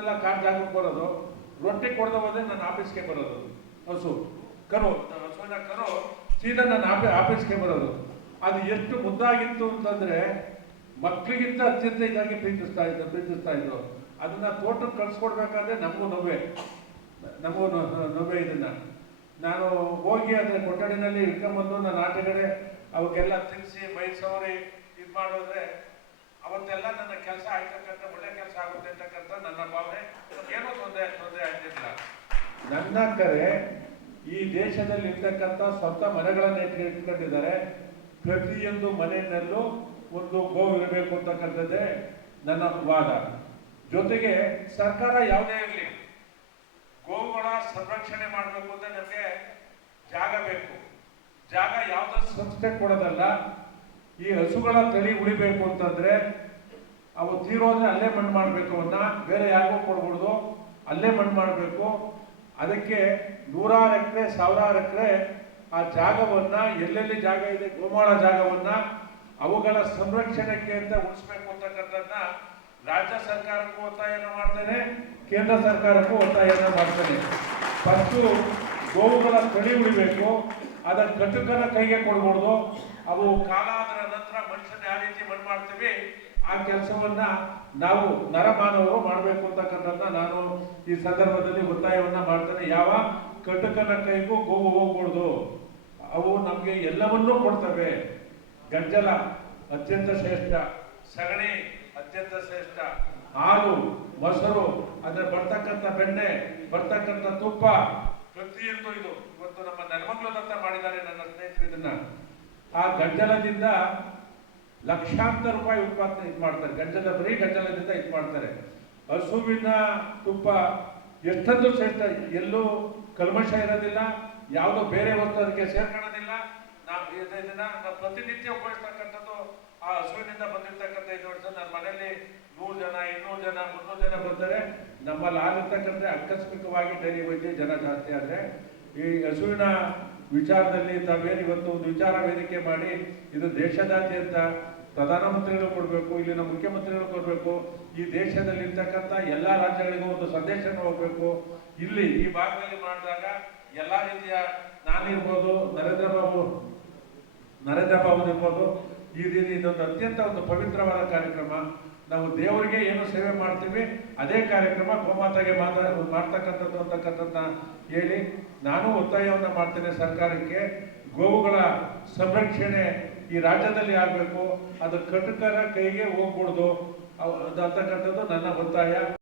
ಉಳಿದವರೆಲ್ಲ ಕಾರ್ ಜಾಗಕ್ಕೆ ಬರೋದು, ರೊಟ್ಟಿ ಕೊಡದ ಹೋದ್ರೆ ನನ್ನ ಆಫೀಸ್ಗೆ ಬರೋದು. ಹಸು ಹಸುವಿನ ಕರು ಸೀದಾ ನನ್ನ ಆಫೀಸ್ಗೆ ಬರೋದು. ಅದು ಎಷ್ಟು ಮುದ್ದಾಗಿತ್ತು ಅಂತಂದ್ರೆ ಮಕ್ಕಳಿಗಿಂತ ಅತ್ಯಂತ ಇದಾಗಿ ಪ್ರೀತಿಸ್ತಾ ಇದ್ರು. ಅದನ್ನ ತೋಟಕ್ಕೆ ಕಳ್ಸ್ಕೊಡ್ಬೇಕಾದ್ರೆ ನಮಗೂ ನೋವೇ ಇದನ್ನ. ನಾನು ಹೋಗಿ ಅದರ ಕೊಠಡಿನಲ್ಲಿ ಇಟ್ಕೊಂಡ್ಬಂದು ನನ್ನ ಆಟಗಡೆ ಅವಕ್ಕೆಲ್ಲ ತಿನ್ನಿಸಿ ಮೈಸೂರಿ ಇದು ಮಾಡೋದ್ರೆ ಅವತ್ತೆಲ್ಲ ನನ್ನ ಕೆಲಸ ಆಯ್ತಕ್ಕಂಥ ಒಳ್ಳೆ ಕೆಲಸ ಆಗುತ್ತೆ ಅಂತಕ್ಕಂಥ ನನ್ನ ಭಾವನೆ. ಏನೂ ತೊಂದರೆ ಆಗ್ತಿಲ್ಲ. ನನ್ನ ಕರೆ ಈ ದೇಶದಲ್ಲಿ ಇರ್ತಕ್ಕಂಥ ಸ್ವಂತ ಮನೆಗಳನ್ನು ಇಟ್ಕೊಂಡಿದ್ದಾರೆ. ಪ್ರತಿಯೊಂದು ಮನೆಯಲ್ಲೂ ಒಂದು ಗೋವು ಇರಬೇಕು ಅಂತಕ್ಕಂಥದ್ದೇ ನನ್ನ ವಾದ. ಜೊತೆಗೆ ಸರ್ಕಾರ ಯಾವುದೇ ಇರಲಿ, ಗೋವುಗಳ ಸಂರಕ್ಷಣೆ ಮಾಡಬೇಕು ಅಂದ್ರೆ ನಮಗೆ ಜಾಗ ಬೇಕು. ಜಾಗ ಯಾವುದೋ ಸಂಸ್ಥೆ ಕೊಡೋದಲ್ಲ. ಈ ಹಸುಗಳ ತಳಿ ಉಳಿಬೇಕು ಅಂತಂದ್ರೆ ಅವು ತೀರೋದ್ರೆ ಅಲ್ಲೇ ಮಣ್ಣು ಮಾಡಬೇಕು. ಅವನ್ನ ಬೇರೆ ಯಾರಿಗೂ ಕೊಡ್ಬಿಡ್ದು, ಅಲ್ಲೇ ಮಣ್ಣು ಮಾಡಬೇಕು. ಅದಕ್ಕೆ 100 ಎಕರೆ 1000 ಎಕರೆ ಆ ಜಾಗವನ್ನ, ಎಲ್ಲೆಲ್ಲಿ ಜಾಗ ಇದೆ ಗೋಮಾಳ ಜಾಗವನ್ನ ಅವುಗಳ ಸಂರಕ್ಷಣೆಗೆ ಅಂತ ಉಳಿಸ್ಬೇಕು ಅಂತಕ್ಕಂಥದ್ದನ್ನ ರಾಜ್ಯ ಸರ್ಕಾರಕ್ಕೂ ಒತ್ತಾಯನ ಮಾಡ್ತೇನೆ, ಕೇಂದ್ರ ಸರ್ಕಾರಕ್ಕೂ ಒತ್ತಾಯನ ಮಾಡ್ತೇನೆ. ಫಸ್ಟು ಗೋವುಗಳ ತಳಿ ಉಳಿಬೇಕು. ಅದರ ಕಟುಕನ ಕೈಗೆ ಕೊಡ್ಬಾರ್ದು. ಅವು ಕಾಲ ಅದರ ನಂತರ ಮನುಷ್ಯನ ಯಾವ ರೀತಿ ಮಣ್ಣು ಮಾಡ್ತೀವಿ ಆ ಕೆಲಸವನ್ನ ನಾವು ನರಮಾನವರು ಮಾಡಬೇಕು ಅಂತಕ್ಕಂಥದ್ದನ್ನ ನಾನು ಈ ಸಂದರ್ಭದಲ್ಲಿ ಒತ್ತಾಯವನ್ನ ಮಾಡ್ತೇನೆ. ಯಾವ ಕಟುಕನ ಕೈಗೂ ಗೋವು ಹೋಗ್ಬಾರ್ದು. ಅವು ನಮ್ಗೆ ಎಲ್ಲವನ್ನೂ ಕೊಡ್ತವೆ. ಗಂಜಲ ಅತ್ಯಂತ ಶ್ರೇಷ್ಠ, ಸಗಣಿ ಅತ್ಯಂತ ಶ್ರೇಷ್ಠ, ಹಾಲು, ಮೊಸರು, ಅದರ ಬರ್ತಕ್ಕಂಥ ಬೆಣ್ಣೆ, ಬರ್ತಕ್ಕಂಥ ತುಪ್ಪ, ಪ್ರತಿಯೊಂದು ಇದು ಇವತ್ತು ನಮ್ಮ ನೆಲಮಂಗಲದತ್ತ ಮಾಡಿದ್ದಾರೆ ನನ್ನ ಸ್ನೇಹಿತರು. ಇದನ್ನ ಆ ಗಂಜಲದಿಂದ ಲಕ್ಷಾಂತರ ರೂಪಾಯಿ ಉತ್ಪಾದನೆ ಇದು ಮಾಡ್ತಾರೆ. ಬರೀ ಗಂಜಲದಿಂದ ಇದು ಮಾಡ್ತಾರೆ. ಹಸುವಿನ ತುಪ್ಪ ಎಷ್ಟೊಂದು ಶ್ರೇಷ್ಠ, ಎಲ್ಲೂ ಕಲ್ಮಶ ಇರೋದಿಲ್ಲ, ಯಾವುದೋ ಬೇರೆ ವಸ್ತು ಅದಕ್ಕೆ ಸೇರ್ಕೊಳ್ಳೋದಿಲ್ಲ. ಇದನ್ನ ನಾವು ಪ್ರತಿನಿತ್ಯ ಉಪಯೋಗಿಸ್ತಕ್ಕಂಥದ್ದು ಆ ಹಸುವಿನಿಂದ ಬಂದಿರ್ತಕ್ಕಂಥ ಇದು. ನನ್ನ ಮನೆಯಲ್ಲಿ 100 ಜನ 200 ಜನ 300 ಜನ ಬರ್ತಾರೆ. ನಮ್ಮಲ್ಲಿ ಆಗಿರ್ತಕ್ಕಂಥ ಆಕಸ್ಮಿಕವಾಗಿ ಡೈರಿ ವೈದ್ಯ ಜನ ಜಾಸ್ತಿ ಆದ್ರೆ ಈ ಹಸುವಿನ ವಿಚಾರದಲ್ಲಿ ತಾವೇನು ಇವತ್ತು ಒಂದು ವಿಚಾರ ವೇದಿಕೆ ಮಾಡಿ ಇದು ದೇಶದಾದ್ಯಂತ ಪ್ರಧಾನಮಂತ್ರಿಗಳು ಕೊಡಬೇಕು, ಇಲ್ಲಿನ ಮುಖ್ಯಮಂತ್ರಿಗಳು ಕೊಡಬೇಕು, ಈ ದೇಶದಲ್ಲಿ ಇರ್ತಕ್ಕಂಥ ಎಲ್ಲಾ ರಾಜ್ಯಗಳಿಗೂ ಒಂದು ಸಂದೇಶನ ಹೋಗ್ಬೇಕು. ಇಲ್ಲಿ ಈ ಭಾಗದಲ್ಲಿ ಮಾಡಿದಾಗ ಎಲ್ಲಾ ರೀತಿಯ ನಾನಿರ್ಬೋದು, ನರೇಂದ್ರ ಬಾಬು ಇರ್ಬೋದು, ಈ ರೀತಿ ಇದೊಂದು ಅತ್ಯಂತ ಒಂದು ಪವಿತ್ರವಾದ ಕಾರ್ಯಕ್ರಮ. ನಾವು ದೇವರಿಗೆ ಏನು ಸೇವೆ ಮಾಡ್ತೀವಿ ಅದೇ ಕಾರ್ಯಕ್ರಮ ಗೋಮಾತೆಗೆ ಮಾಡ್ತಕ್ಕಂಥದ್ದು ಅಂತಕ್ಕಂಥದ್ದನ್ನ ಹೇಳಿ ನಾನು ಒತ್ತಾಯವನ್ನ ಮಾಡ್ತೇನೆ ಸರ್ಕಾರಕ್ಕೆ. ಗೋವುಗಳ ಸಂರಕ್ಷಣೆ ಈ ರಾಜ್ಯದಲ್ಲಿ ಆಗಬೇಕು. ಅದು ಕಟುಕರ ಕೈಗೆ ಹೋಗ್ಬಿಡ್ದು ಅಂತಕ್ಕಂಥದ್ದು ನನ್ನ ಒತ್ತಾಯ.